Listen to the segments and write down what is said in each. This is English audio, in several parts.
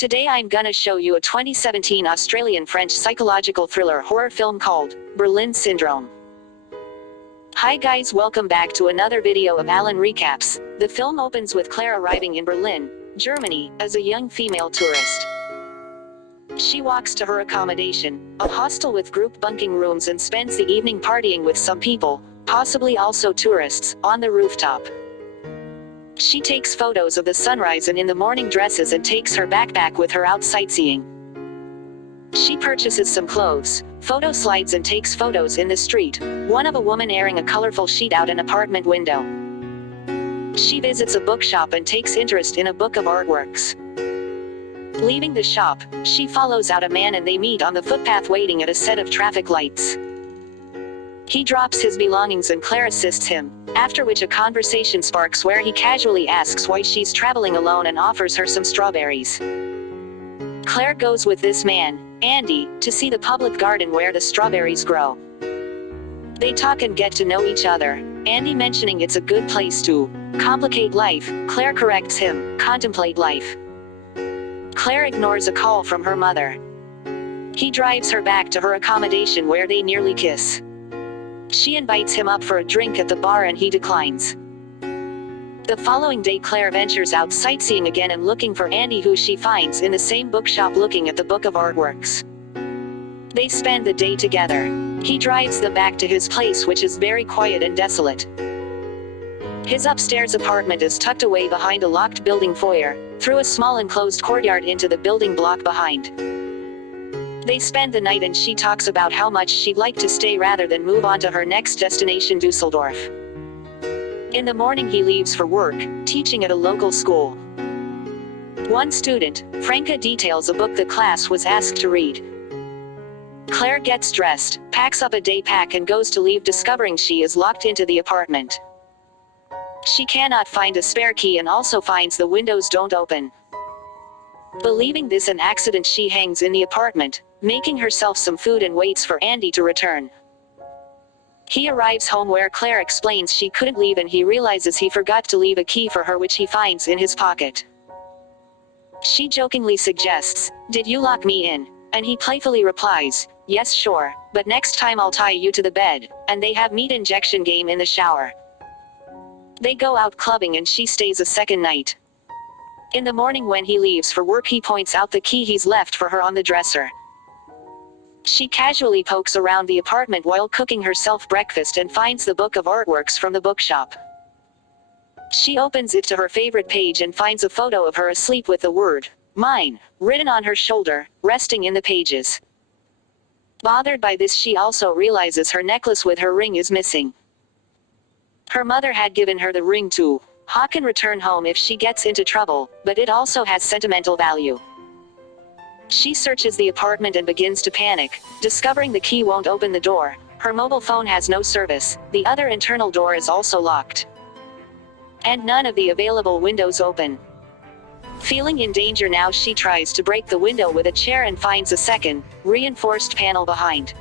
Today I'm gonna show you a 2017 Australian-French psychological thriller horror film called Berlin Syndrome. Hi guys, welcome back to another video of Alenrecaps. The film opens with Claire arriving in Berlin, Germany, as a young female tourist. She walks to her accommodation, a hostel with group bunking rooms, and spends the evening partying with some people, possibly also tourists, on the rooftop. She takes photos of the sunrise and in the morning dresses and takes her backpack with her out sightseeing. She purchases some clothes, photo slides, and takes photos in the street, one of a woman airing a colorful sheet out an apartment window. She visits a bookshop and takes interest in a book of artworks. Leaving the shop, she follows out a man and they meet on the footpath waiting at a set of traffic lights. He drops his belongings and Claire assists him, after which a conversation sparks where he casually asks why she's traveling alone and offers her some strawberries. Claire goes with this man, Andy, to see the public garden where the strawberries grow. They talk and get to know each other, Andy mentioning it's a good place to complicate life. Claire corrects him, contemplate life. Claire ignores a call from her mother. He drives her back to her accommodation where they nearly kiss. She invites him up for a drink at the bar and he declines. The following day Claire ventures out sightseeing again and looking for Andy, who she finds in the same bookshop looking at the book of artworks. They spend the day together. He drives them back to his place, which is very quiet and desolate. His upstairs apartment is tucked away behind a locked building foyer, through a small enclosed courtyard into the building block behind. They spend the night and she talks about how much she'd like to stay rather than move on to her next destination, Dusseldorf. In the morning he leaves for work, teaching at a local school. One student, Franca, details a book the class was asked to read. Claire gets dressed, packs up a day pack and goes to leave, discovering she is locked into the apartment. She cannot find a spare key and also finds the windows don't open. Believing this an accident, she hangs in the apartment, making herself some food and waits for Andy to return. He arrives home where Claire explains she couldn't leave and he realizes he forgot to leave a key for her, which he finds in his pocket. She jokingly suggests, "Did you lock me in?" And he playfully replies, "Yes, sure, but next time I'll tie you to the bed," and they have meat injection game in the shower. They go out clubbing and she stays a second night. In the morning when he leaves for work he points out the key he's left for her on the dresser. She casually pokes around the apartment while cooking herself breakfast and finds the book of artworks from the bookshop. She opens it to her favorite page and finds a photo of her asleep with the word, "Mine," written on her shoulder, resting in the pages. Bothered by this, she also realizes her necklace with her ring is missing. Her mother had given her the ring to hawk and return home if she gets into trouble, but it also has sentimental value. She searches the apartment and begins to panic, discovering the key won't open the door, her mobile phone has no service, the other internal door is also locked, and none of the available windows open. Feeling in danger now, she tries to break the window with a chair and finds a second, reinforced panel behind.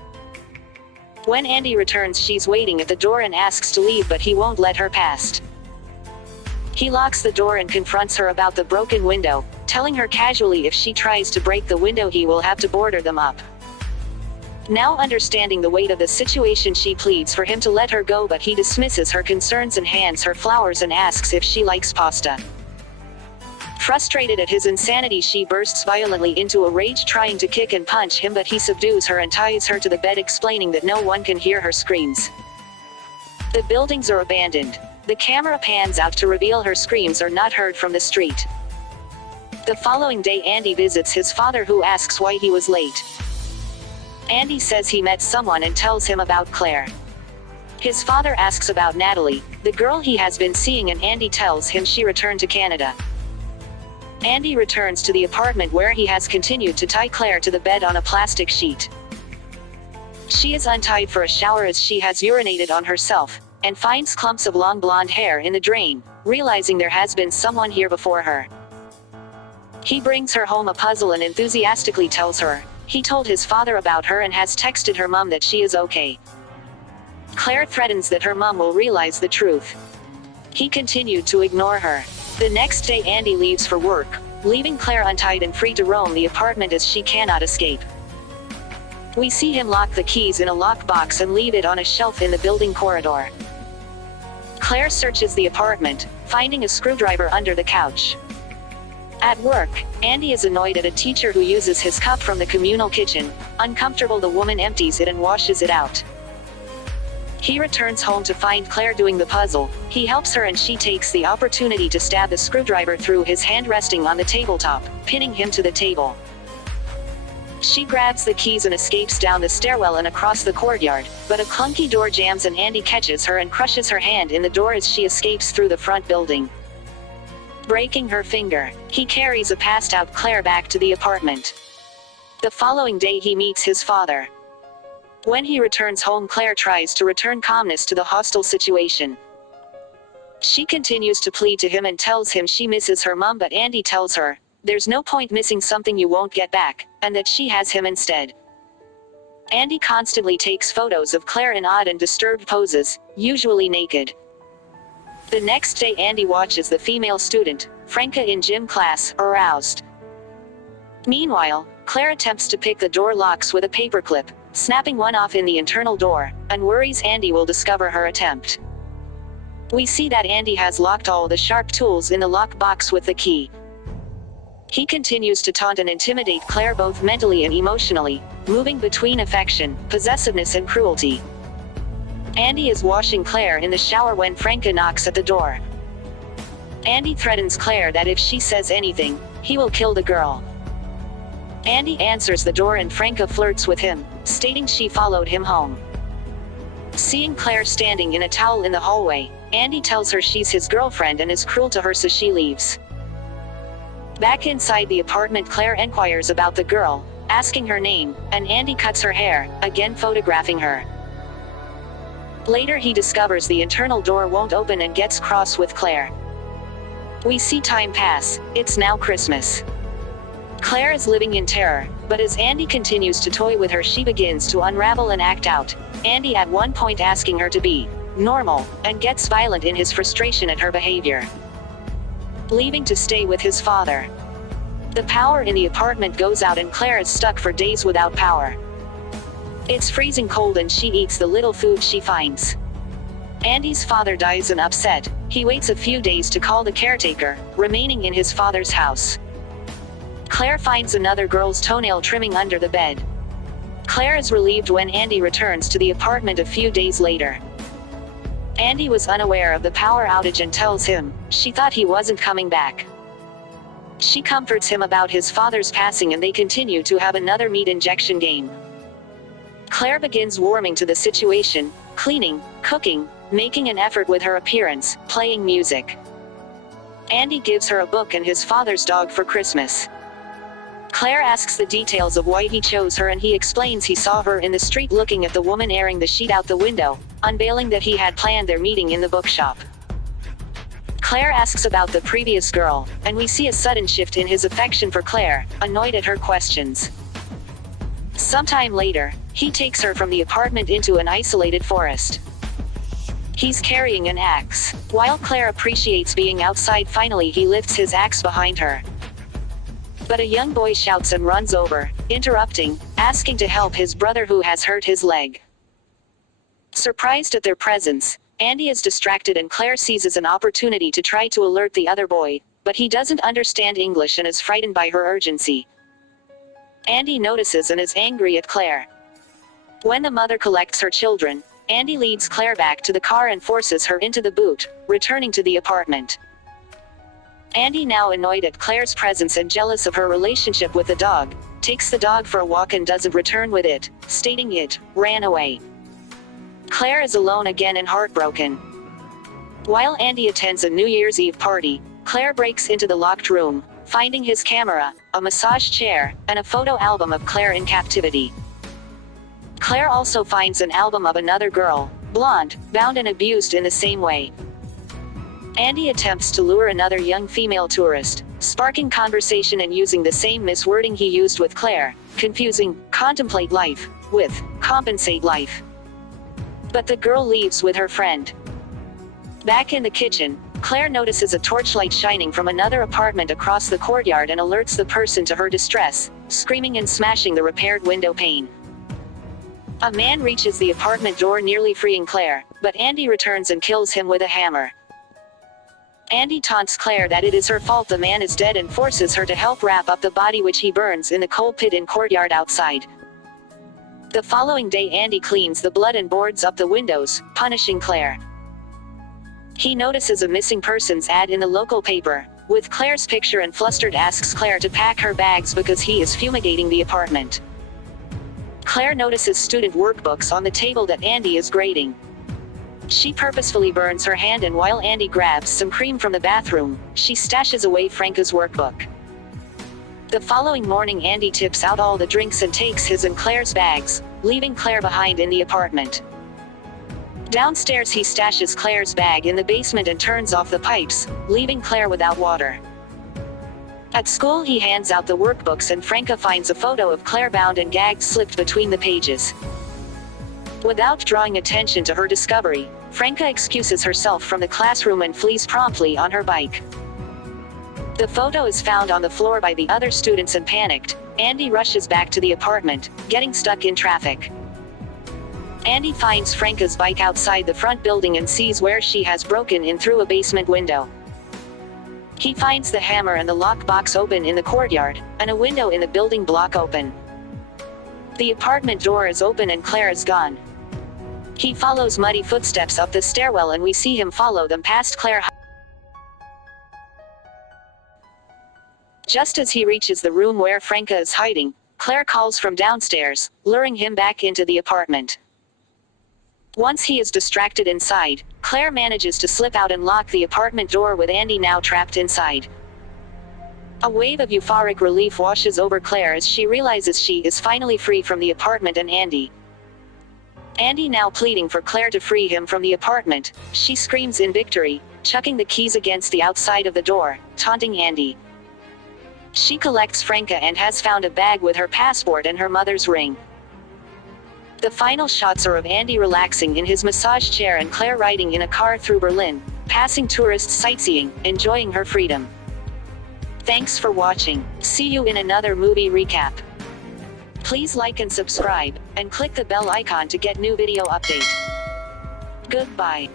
When Andy returns, she's waiting at the door and asks to leave, but he won't let her past. He locks the door and confronts her about the broken window, telling her casually if she tries to break the window he will have to board them up. Now understanding the weight of the situation, she pleads for him to let her go, but he dismisses her concerns and hands her flowers and asks if she likes pasta. Frustrated at his insanity, she bursts violently into a rage, trying to kick and punch him, but he subdues her and ties her to the bed, explaining that no one can hear her screams. The buildings are abandoned. The camera pans out to reveal her screams are not heard from the street. The following day Andy visits his father, who asks why he was late. Andy says he met someone and tells him about Claire. His father asks about Natalie, the girl he has been seeing, and Andy tells him she returned to Canada. Andy returns to the apartment where he has continued to tie Claire to the bed on a plastic sheet. She is untied for a shower as she has urinated on herself, and finds clumps of long blonde hair in the drain, realizing there has been someone here before her. He brings her home a puzzle and enthusiastically tells her he told his father about her and has texted her mom that she is okay. Claire threatens that her mom will realize the truth. He continued to ignore her. The next day Andy leaves for work, leaving Claire untied and free to roam the apartment as she cannot escape. We see him lock the keys in a lockbox and leave it on a shelf in the building corridor. Claire searches the apartment, finding a screwdriver under the couch. At work, Andy is annoyed at a teacher who uses his cup from the communal kitchen. Uncomfortable, the woman empties it and washes it out. He returns home to find Claire doing the puzzle. He helps her and she takes the opportunity to stab the screwdriver through his hand resting on the tabletop, pinning him to the table. She grabs the keys and escapes down the stairwell and across the courtyard, but a clunky door jams and Andy catches her and crushes her hand in the door as she escapes through the front building, breaking her finger. He carries a passed-out Claire back to the apartment. The following day he meets his father. When he returns home, Claire tries to return calmness to the hostile situation. She continues to plead to him and tells him she misses her mom, but Andy tells her, there's no point missing something you won't get back, and that she has him instead. Andy constantly takes photos of Claire in odd and disturbed poses, usually naked. The next day Andy watches the female student, Franca, in gym class, aroused. Meanwhile, Claire attempts to pick the door locks with a paperclip, snapping one off in the internal door, and worries Andy will discover her attempt. We see that Andy has locked all the sharp tools in the lockbox with the key. He continues to taunt and intimidate Claire both mentally and emotionally, moving between affection, possessiveness and cruelty. Andy is washing Claire in the shower when Franca knocks at the door. Andy threatens Claire that if she says anything, he will kill the girl. Andy answers the door and Franca flirts with him, stating she followed him home. Seeing Claire standing in a towel in the hallway, Andy tells her she's his girlfriend and is cruel to her, so she leaves. Back inside the apartment, Claire inquires about the girl, asking her name, and Andy cuts her hair, again photographing her. Later he discovers the internal door won't open and gets cross with Claire. We see time pass. It's now Christmas. Claire is living in terror, but as Andy continues to toy with her, she begins to unravel and act out. Andy at one point asking her to be normal, and gets violent in his frustration at her behavior, leaving to stay with his father. The power in the apartment goes out and Claire is stuck for days without power. It's freezing cold and she eats the little food she finds. Andy's father dies and upset, he waits a few days to call the caretaker, remaining in his father's house. Claire finds another girl's toenail trimming under the bed. Claire is relieved when Andy returns to the apartment a few days later. Andy was unaware of the power outage and tells him she thought he wasn't coming back. She comforts him about his father's passing and they continue to have another meat injection game. Claire begins warming to the situation, cleaning, cooking, making an effort with her appearance, playing music. Andy gives her a book and his father's dog for Christmas. Claire asks the details of why he chose her and he explains he saw her in the street looking at the woman airing the sheet out the window, unveiling that he had planned their meeting in the bookshop. Claire asks about the previous girl, and we see a sudden shift in his affection for Claire, annoyed at her questions. Sometime later, he takes her from the apartment into an isolated forest. He's carrying an axe. While Claire appreciates being outside, finally he lifts his axe behind her. But a young boy shouts and runs over, interrupting, asking to help his brother who has hurt his leg. Surprised at their presence, Andy is distracted and Claire seizes an opportunity to try to alert the other boy, but he doesn't understand English and is frightened by her urgency. Andy notices and is angry at Claire. When the mother collects her children, Andy leads Claire back to the car and forces her into the boot, returning to the apartment. Andy, now annoyed at Claire's presence and jealous of her relationship with the dog, takes the dog for a walk and doesn't return with it, stating it ran away. Claire is alone again and heartbroken. While Andy attends a New Year's Eve party, Claire breaks into the locked room, finding his camera, a massage chair, and a photo album of Claire in captivity. Claire also finds an album of another girl, blonde, bound and abused in the same way. Andy attempts to lure another young female tourist, sparking conversation and using the same miswording he used with Claire, confusing contemplate life with compensate life. But the girl leaves with her friend. Back in the kitchen, Claire notices a torchlight shining from another apartment across the courtyard and alerts the person to her distress, screaming and smashing the repaired window pane. A man reaches the apartment door, nearly freeing Claire, but Andy returns and kills him with a hammer. Andy taunts Claire that it is her fault the man is dead and forces her to help wrap up the body, which he burns in the coal pit in courtyard outside. The following day, Andy cleans the blood and boards up the windows, punishing Claire. He notices a missing persons ad in the local paper, with Claire's picture, and flustered asks Claire to pack her bags because he is fumigating the apartment. Claire notices student workbooks on the table that Andy is grading. She purposefully burns her hand, and while Andy grabs some cream from the bathroom, she stashes away Franca's workbook. The following morning, Andy tips out all the drinks and takes his and Claire's bags, leaving Claire behind in the apartment. Downstairs, he stashes Claire's bag in the basement and turns off the pipes, leaving Claire without water. At school, he hands out the workbooks and Franca finds a photo of Claire bound and gagged slipped between the pages. Without drawing attention to her discovery, Franca excuses herself from the classroom and flees promptly on her bike. The photo is found on the floor by the other students, and panicked, Andy rushes back to the apartment, getting stuck in traffic. Andy finds Franca's bike outside the front building and sees where she has broken in through a basement window. He finds the hammer and the lockbox open in the courtyard, and a window in the building block open. The apartment door is open and Claire is gone. He follows muddy footsteps up the stairwell, and we see him follow them past Claire. Just as he reaches the room where Franca is hiding, Claire calls from downstairs, luring him back into the apartment. Once he is distracted inside, Claire manages to slip out and lock the apartment door, with Andy now trapped inside. A wave of euphoric relief washes over Claire as she realizes she is finally free from the apartment and Andy. Andy now pleading for Claire to free him from the apartment, she screams in victory, chucking the keys against the outside of the door, taunting Andy. She collects Franca and has found a bag with her passport and her mother's ring. The final shots are of Andy relaxing in his massage chair and Claire riding in a car through Berlin, passing tourists sightseeing, enjoying her freedom. Thanks for watching. See you in another movie recap. Please like and subscribe, and click the bell icon to get new video update. Goodbye.